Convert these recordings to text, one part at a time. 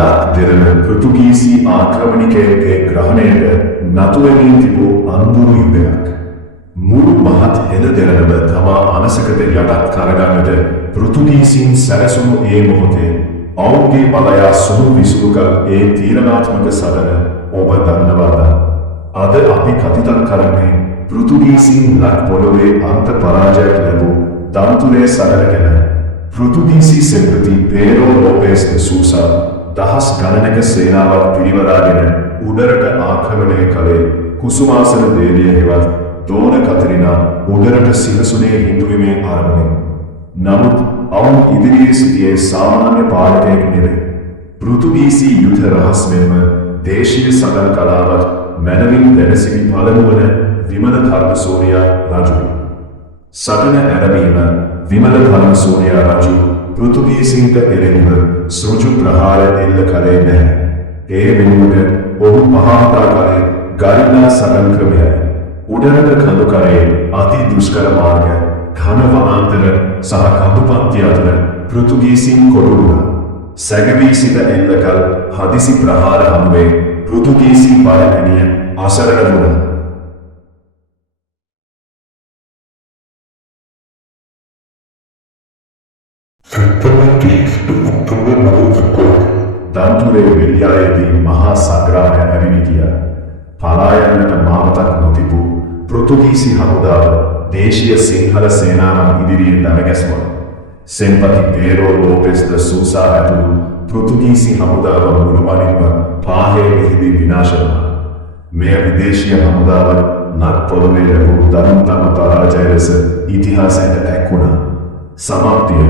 ලක් දෙරණ පෘතුගීසි ආක්‍රමණිකයෙක්ගේ ග්‍රහණයට නතුවෙමින් තිබූ අන්දුරු යුගයක්. මුළු මහත් හෙළ දෙරණම තමා අනසකට යටත් කරගන්නට පෘතුගීසින් සැරසුණු ඒ මොහොතේ ඔවුන්ගේ බලයා සුළු විසුළු කළ ඒ තීරණාත්මක සටන ඔබ දන්නවාද? අද අපි කතිතක් කරන්නේ පෘතුගීසින් ලක් පොළොවේ අන්ත පරාජයක් ලැබූ දන්තුරේ සටන ගැන. පෘතුගීසි සෙන්පති පේරෝ ලෝපෙස් ද සූසා දහස් ගණනක සේනාවක් පිරිවරාගෙන උඩරට ආක්‍රමණය කළේ කුසුමාසන දේවිය හෙවත් දෝන කතරිනා උඩරට සිහසුනේ හිඳුවීමේ ආරම්භයෙන්. නමුත් ඔවුන් ඉදිරියේ සිටියේ සාමාන්‍ය පාලකයෙක් නෙවෙයි. පෘතුගීසි යුද්ධ රහස් මෙන්ම දේශීය සටන් කලාවත් මැනවින් දැනසිටි පළමුවන විමල ධර්මසෝරියා රජුයි. සටන ඇරඹීම විමල ධර්මසෝරියා රජු පෘතුගීසින්ට එරෙහිව සෘජු ප්‍රහාර එල්ල කළේ නැහැ. ඒ වෙනුවට ඔහු මහාතා කළේ ගරිල්ලා සටන් ක්‍රමයයි. උඩරට කඳුකරයේ අති දුෂ්කර මාර්ග, ඝන වනාන්තර සහ කඳුපත්ති අතර පෘතුගීසින් කොටු වුණා. සැගවී සිට එල්ල කළ හදිසි ප්‍රහාර හමුවේ පෘතුගීසි බලපැමිණිය අසරණ වුණා. දන්තුරේ විල්යායේදී මහා සංග්‍රාමය ඇවිලි ගියා. පලා යන්නට මාවතක් නොතිබූ පෘතුගීසි හමුදාව දේශීය සිංහල සේනාවන් ඉදිරියේ දරගැස්වුවා. සෙන්පති පේරෝ ලෝපෙස් ද සූසා ඇතුළු පෘතුගීසි හමුදාව මුළුමනින්ම පාහේ මෙහිදී විනාශ වුණා. මෙය විදේශීය හමුදාව නක් පොළොවේ ලැබූ දරුණුතම පරාජය ලෙස ඉතිහාසයට එක්වුණා. සමාප්තිය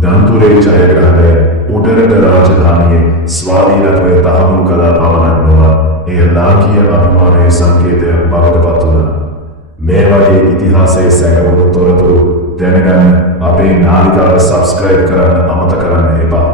දන්තුරේ ජයග්‍රහණය උඩරට රාජධානියේ ස්වාධීනත්වය තහවුරු කළා පමණක් නොව එය ලාංකීය අභිමානයේ සංකේතයක් බවට පත් වුණා. මේ වගේ ඉතිහාසයේ සැකවුණු තොරතුරු දැනගන්න අපේ නාලිකාව සබ්ස්ක්‍රයිබ් කරන්න අමතක කරන්න එපා.